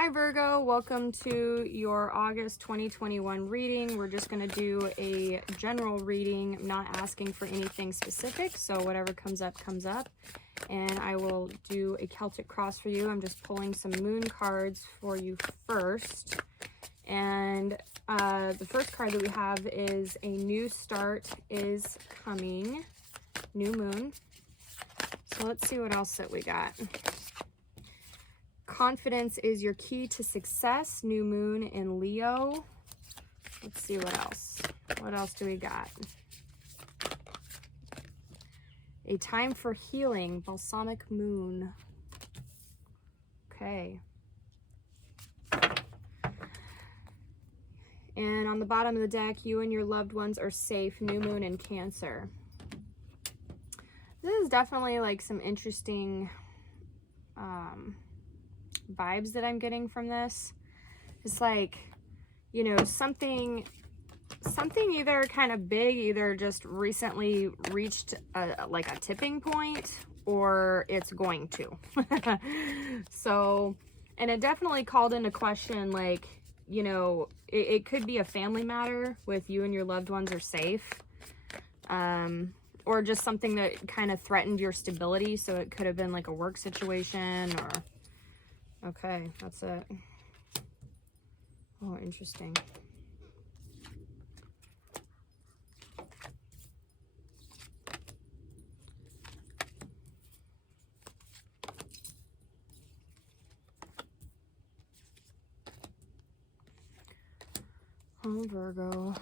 Hi Virgo, welcome to your August 2021 reading. We're just going to do a general reading. I'm not asking for anything specific, so whatever comes up, comes up. And I will do a Celtic cross for you. I'm just pulling some moon cards for you first. And the first card that we have is a new start is coming, new moon. So let's see what else that we got. Confidence is your key to success, new moon in Leo. Let's see what else. What else do we got? A time for healing, balsamic moon. Okay. And on the bottom of the deck, you and your loved ones are safe, new moon in Cancer. This is definitely like some interesting vibes that I'm getting from this. It's like, you know, something either kind of big, either just recently reached like a tipping point, or it's going to. So, and it definitely called into question, like, you know, it could be a family matter with you and your loved ones are safe, or just something that kind of threatened your stability. So it could have been like a work situation or, okay, that's it. Oh, interesting. Oh, Virgo.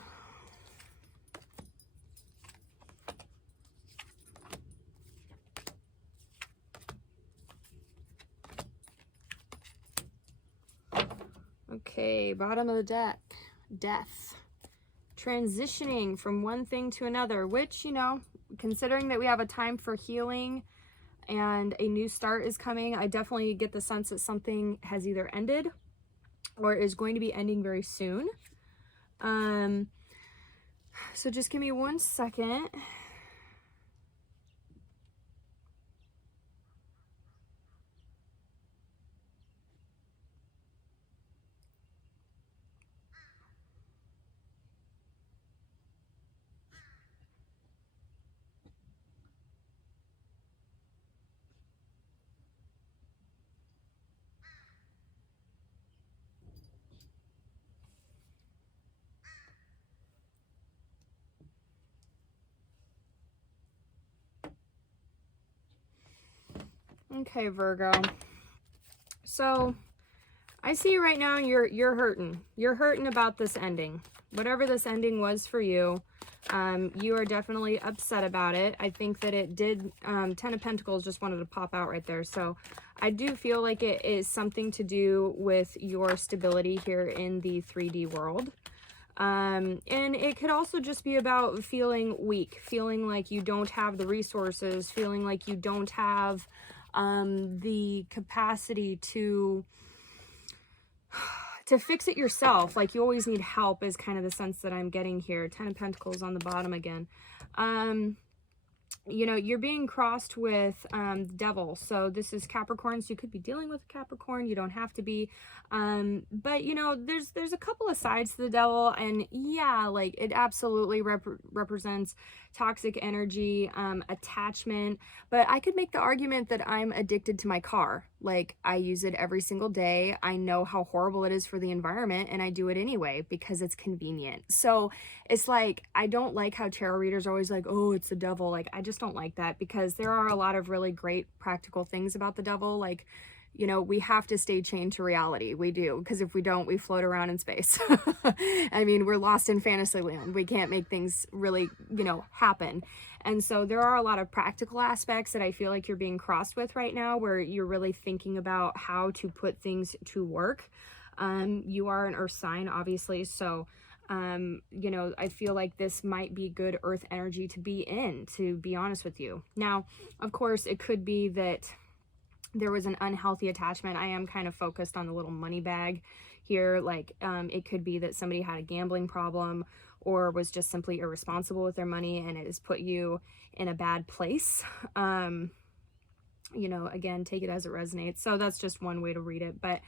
Okay, bottom of the deck, death. Transitioning from one thing to another, which, you know, considering that we have a time for healing and a new start is coming, I definitely get the sense that something has either ended or is going to be ending very soon. So just give me 1 second. Okay, Virgo. So I see right now you're hurting. You're hurting about this ending. Whatever this ending was for you, you are definitely upset about it. I think that it did, 10 of Pentacles just wanted to pop out right there. So I do feel like it is something to do with your stability here in the 3D world. And it could also just be about feeling weak, feeling like you don't have the resources, feeling like you don't have the capacity to fix it yourself. Like you always need help is kind of the sense that I'm getting here. 10 of Pentacles on the bottom again. You know, you're being crossed with the devil. So this is Capricorn. So you could be dealing with a Capricorn. You don't have to be. But, you know, there's a couple of sides to the devil. And yeah, like it absolutely represents toxic energy, attachment. But I could make the argument that I'm addicted to my car. Like I use it every single day. I know how horrible it is for the environment and I do it anyway because it's convenient. So it's like, I don't like how tarot readers are always like, oh, it's the devil. Like, I just don't like that because there are a lot of really great practical things about the devil. Like, you know, we have to stay chained to reality. We do. Because if we don't, we float around in space. I mean, we're lost in fantasy land. We can't make things really, you know, happen. And so there are a lot of practical aspects that I feel like you're being crossed with right now, where you're really thinking about how to put things to work. You are an earth sign, obviously. So, you know, I feel like this might be good earth energy to be in, to be honest with you. Now, of course, it could be that there was an unhealthy attachment. I am kind of focused on the little money bag here. Like, it could be that somebody had a gambling problem or was just simply irresponsible with their money and it has put you in a bad place. You know, again, take it as it resonates. So that's just one way to read it. But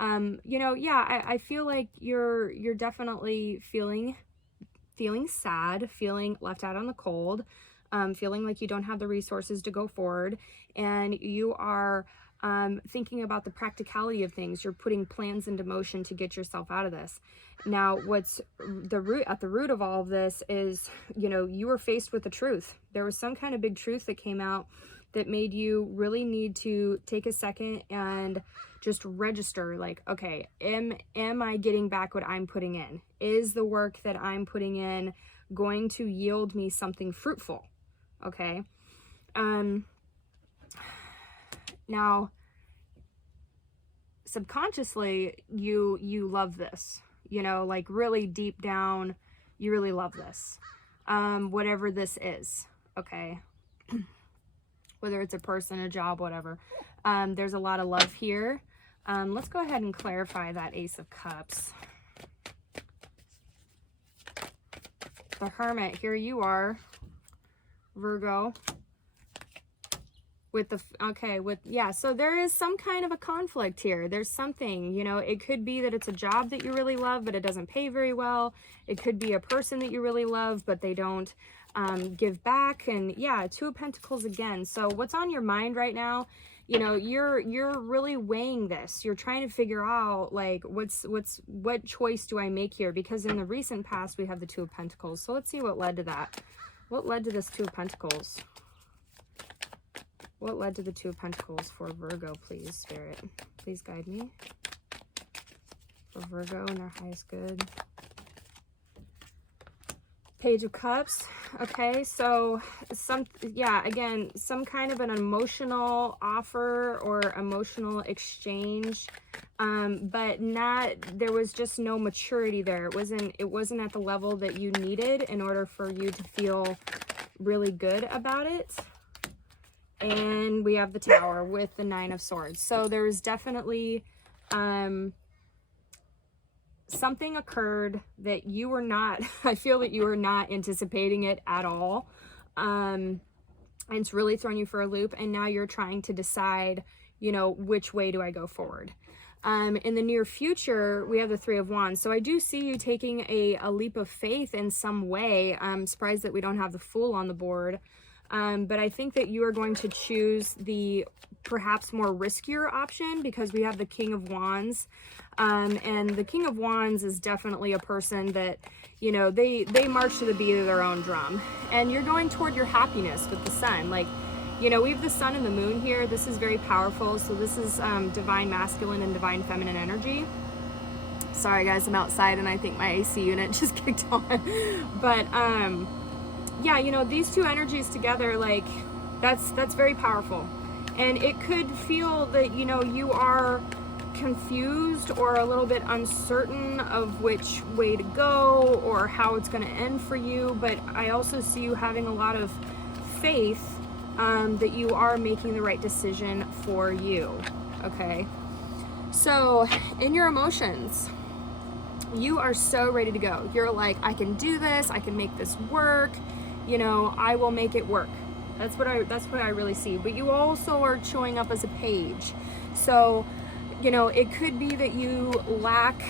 You know, yeah, I feel like you're definitely feeling sad, feeling left out on the cold, feeling like you don't have the resources to go forward, and you are thinking about the practicality of things. You're putting plans into motion to get yourself out of this. Now, what's at the root of all of this is, you know, you were faced with the truth. There was some kind of big truth that came out that made you really need to take a second and just register, like, okay, am I getting back what I'm putting in? Is the work that I'm putting in going to yield me something fruitful? Okay. Now, subconsciously, you love this, you know, like really deep down, you really love this, whatever this is. Okay. Whether it's a person, a job, whatever. There's a lot of love here. Let's go ahead and clarify that Ace of Cups. The Hermit, here you are, Virgo. With the, okay, with, yeah, so there is some kind of a conflict here. There's something, you know, it could be that it's a job that you really love, but it doesn't pay very well. It could be a person that you really love, but they don't give back. And yeah, Two of Pentacles again. So what's on your mind right now? You know, you're really weighing this. You're trying to figure out, like, what choice do I make here? Because in the recent past, we have the Two of Pentacles. So let's see what led to that. What led to this Two of Pentacles? What led to the Two of Pentacles for Virgo, please, Spirit? Please guide me. For Virgo and their highest good. Page of Cups. Okay, so again, some kind of an emotional offer or emotional exchange, but there was just no maturity there. It wasn't at the level that you needed in order for you to feel really good about it. And we have the Tower with the Nine of Swords. So there's definitely something occurred that you were not, I feel that you were not anticipating it at all. And it's really thrown you for a loop. And now you're trying to decide, you know, which way do I go forward? In the near future, we have the Three of Wands. So I do see you taking a leap of faith in some way. I'm surprised that we don't have the Fool on the board. But I think that you are going to choose the perhaps more riskier option because we have the King of Wands. And the King of Wands is definitely a person that, you know, they march to the beat of their own drum. And you're going toward your happiness with the Sun. Like, you know, we have the Sun and the Moon here. This is very powerful. So this is divine masculine and divine feminine energy. Sorry guys, I'm outside and I think my AC unit just kicked on. But yeah, you know, these two energies together, like, that's very powerful. And it could feel that, you know, you are confused or a little bit uncertain of which way to go or how it's going to end for you. But I also see you having a lot of faith that you are making the right decision for you. Okay. So in your emotions, you are so ready to go. You're like, I can do this. I can make this work. You know, I will make it work. That's what I really see. But you also are showing up as a page. So, you know, it could be that you lack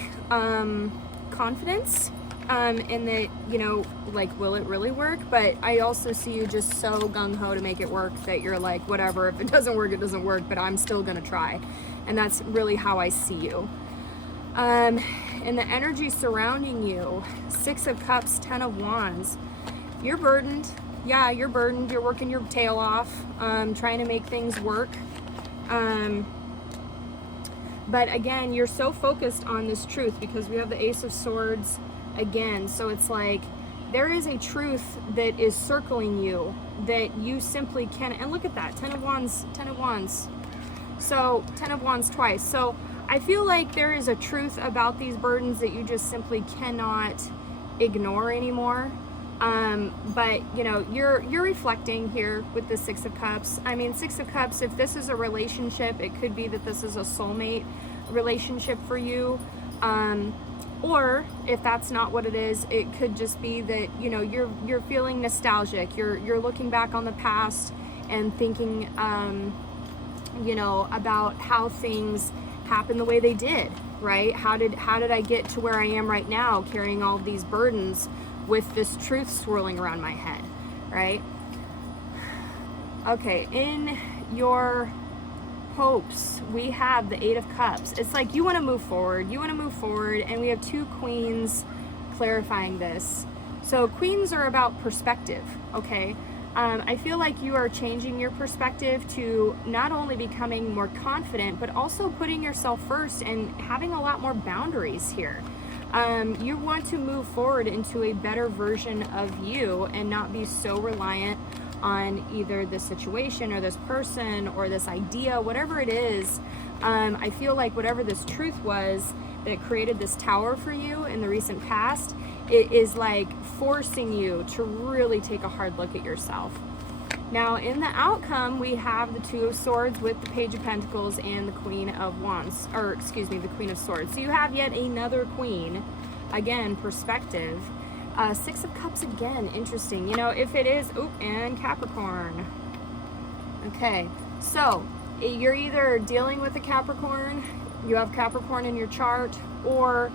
confidence in that, you know, like, will it really work? But I also see you just so gung-ho to make it work that you're like, whatever, if it doesn't work, it doesn't work, but I'm still gonna try. And that's really how I see you. And the energy surrounding you, Six of Cups, Ten of Wands, you're burdened. Yeah, you're burdened. You're working your tail off, trying to make things work. But again, you're so focused on this truth because we have the Ace of Swords again. So it's like there is a truth that is circling you that you simply can. And look at that, Ten of Wands, Ten of Wands. So Ten of Wands twice. So I feel like there is a truth about these burdens that you just simply cannot ignore anymore. But you know, you're reflecting here with the Six of Cups. I mean, Six of Cups, if this is a relationship, it could be that this is a soulmate relationship for you. Or if that's not what it is, it could just be that, you know, you're feeling nostalgic. You're looking back on the past and thinking, you know, about how things happen the way they did, right? How did I get to where I am right now, carrying all of these burdens with this truth swirling around my head, right? Okay, in your hopes, we have the Eight of Cups. It's like you want to move forward, and we have two queens clarifying this. So queens are about perspective, okay? I feel like you are changing your perspective to not only becoming more confident, but also putting yourself first and having a lot more boundaries here. You want to move forward into a better version of you and not be so reliant on either this situation or this person or this idea, whatever it is. I feel like whatever this truth was that created this tower for you in the recent past, it is like forcing you to really take a hard look at yourself. Now in the outcome, we have the Two of Swords with the Page of Pentacles and the Queen of Wands, or excuse me, the Queen of Swords. So you have yet another queen, again, perspective. Six of Cups again, interesting. You know, if it is, and Capricorn. Okay, so you're either dealing with a Capricorn, you have Capricorn in your chart, or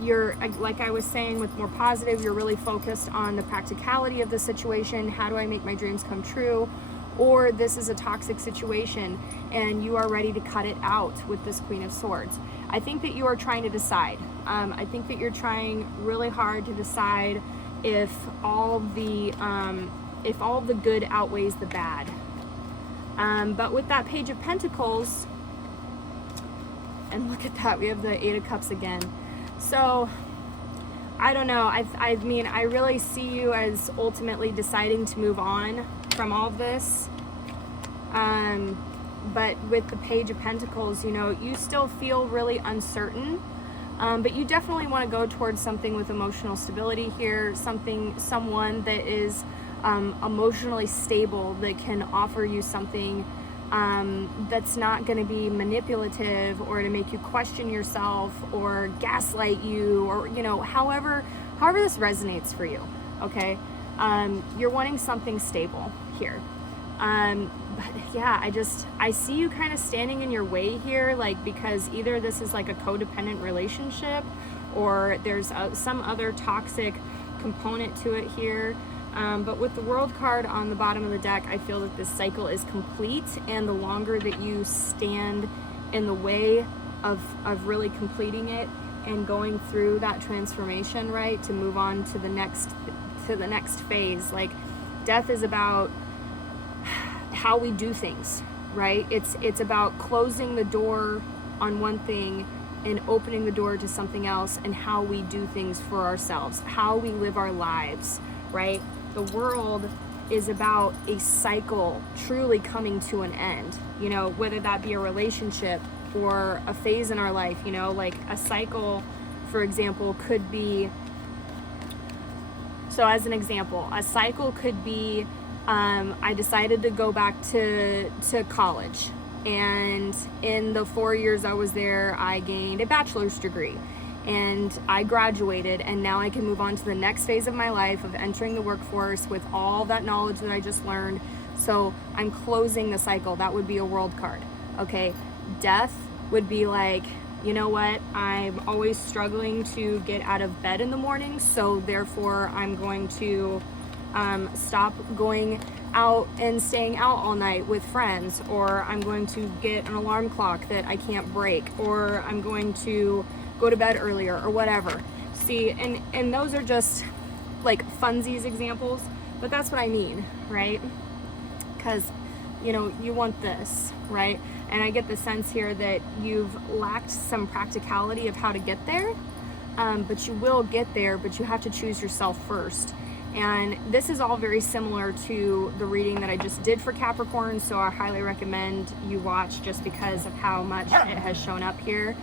you're, like I was saying, with more positive, you're really focused on the practicality of the situation. How do I make my dreams come true? Or this is a toxic situation and you are ready to cut it out with this Queen of Swords. I think that you are trying to decide. I think that you're trying really hard to decide if all the good outweighs the bad. But with that Page of Pentacles, and look at that, we have the Eight of Cups again. So I don't know. I mean, I really see you as ultimately deciding to move on from all of this. But with the Page of Pentacles, you know, you still feel really uncertain. But you definitely want to go towards something with emotional stability here, someone that is emotionally stable, that can offer you something that's not going to be manipulative or to make you question yourself or gaslight you, or, you know, however this resonates for you. Okay, you're wanting something stable here. But yeah, I see you kind of standing in your way here, like, because either this is like a codependent relationship or there's some other toxic component to it here. But with the World card on the bottom of the deck, I feel that this cycle is complete, and the longer that you stand in the way of really completing it and going through that transformation, right, to move on to the next phase. Like, death is about how we do things, right? It's about closing the door on one thing and opening the door to something else, and how we do things for ourselves, how we live our lives, right? The world is about a cycle truly coming to an end, you know, whether that be a relationship or a phase in our life. You know, like a cycle, for example, could be, so as an example, a cycle could be, I decided to go back to college, and in the 4 years I was there, I gained a bachelor's degree and I graduated, and now I can move on to the next phase of my life of entering the workforce with all that knowledge that I just learned. So I'm closing the cycle. That would be a World card. Okay, death would be like, you know what, I'm always struggling to get out of bed in the morning, so therefore I'm going to stop going out and staying out all night with friends, or I'm going to get an alarm clock that I can't break, or I'm going to go to bed earlier, or whatever. See, and those are just like funsies examples, but that's what I mean, right? Because, you know, you want this, right? And I get the sense here that you've lacked some practicality of how to get there, but you will get there, but you have to choose yourself first. And this is all very similar to the reading that I just did for Capricorn, so I highly recommend you watch, just because of how much it has shown up here.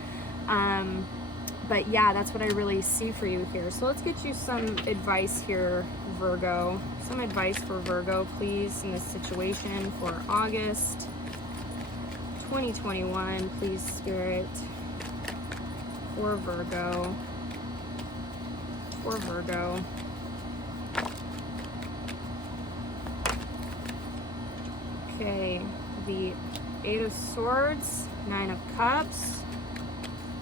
But yeah, that's what I really see for you here. So let's get you some advice here, Virgo. Some advice for Virgo, please, in this situation for August 2021, please, Spirit, for Virgo. For Virgo. Okay, the Eight of Swords Nine of Cups.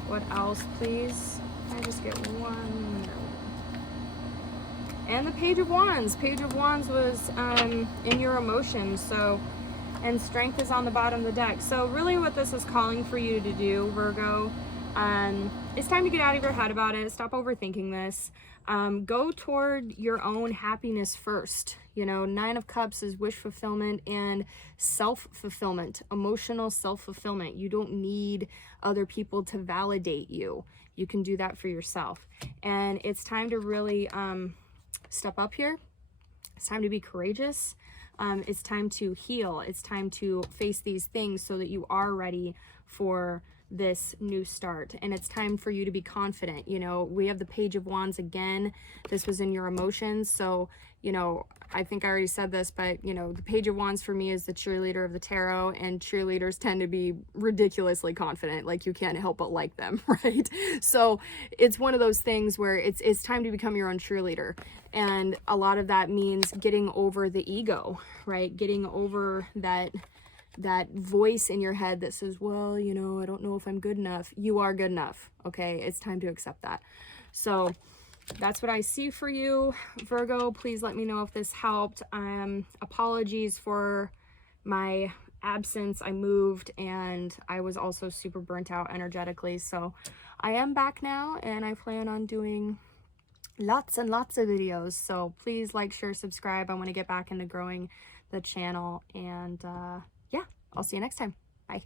What else, please? Can I just get one? And the Page of Wands. Page of Wands was in your emotions. So, and Strength is on the bottom of the deck. So really what this is calling for you to do, Virgo, it's time to get out of your head about it. Stop overthinking this. Go toward your own happiness first. You know, Nine of Cups is wish fulfillment and self-fulfillment, emotional self-fulfillment. You don't need other people to validate you. You can do that for yourself. And it's time to really step up here. It's time to be courageous. It's time to heal. It's time to face these things so that you are ready for this new start. And it's time for you to be confident. You know, we have the Page of Wands again. This was in your emotions. So, you know, I think I already said this, but, you know, the Page of Wands for me is the cheerleader of the tarot, and cheerleaders tend to be ridiculously confident. Like, you can't help but like them, right? So it's one of those things where it's time to become your own cheerleader. And a lot of that means getting over the ego, right? Getting over that voice in your head that says, well, you know, I don't know if I'm good enough. You are good enough. Okay. It's time to accept that. So that's what I see for you, Virgo. Please let me know if this helped. Apologies for my absence. I moved and I was also super burnt out energetically. So I am back now and I plan on doing lots and lots of videos. So please like, share, subscribe. I want to get back into growing the channel, and yeah, I'll see you next time. Bye.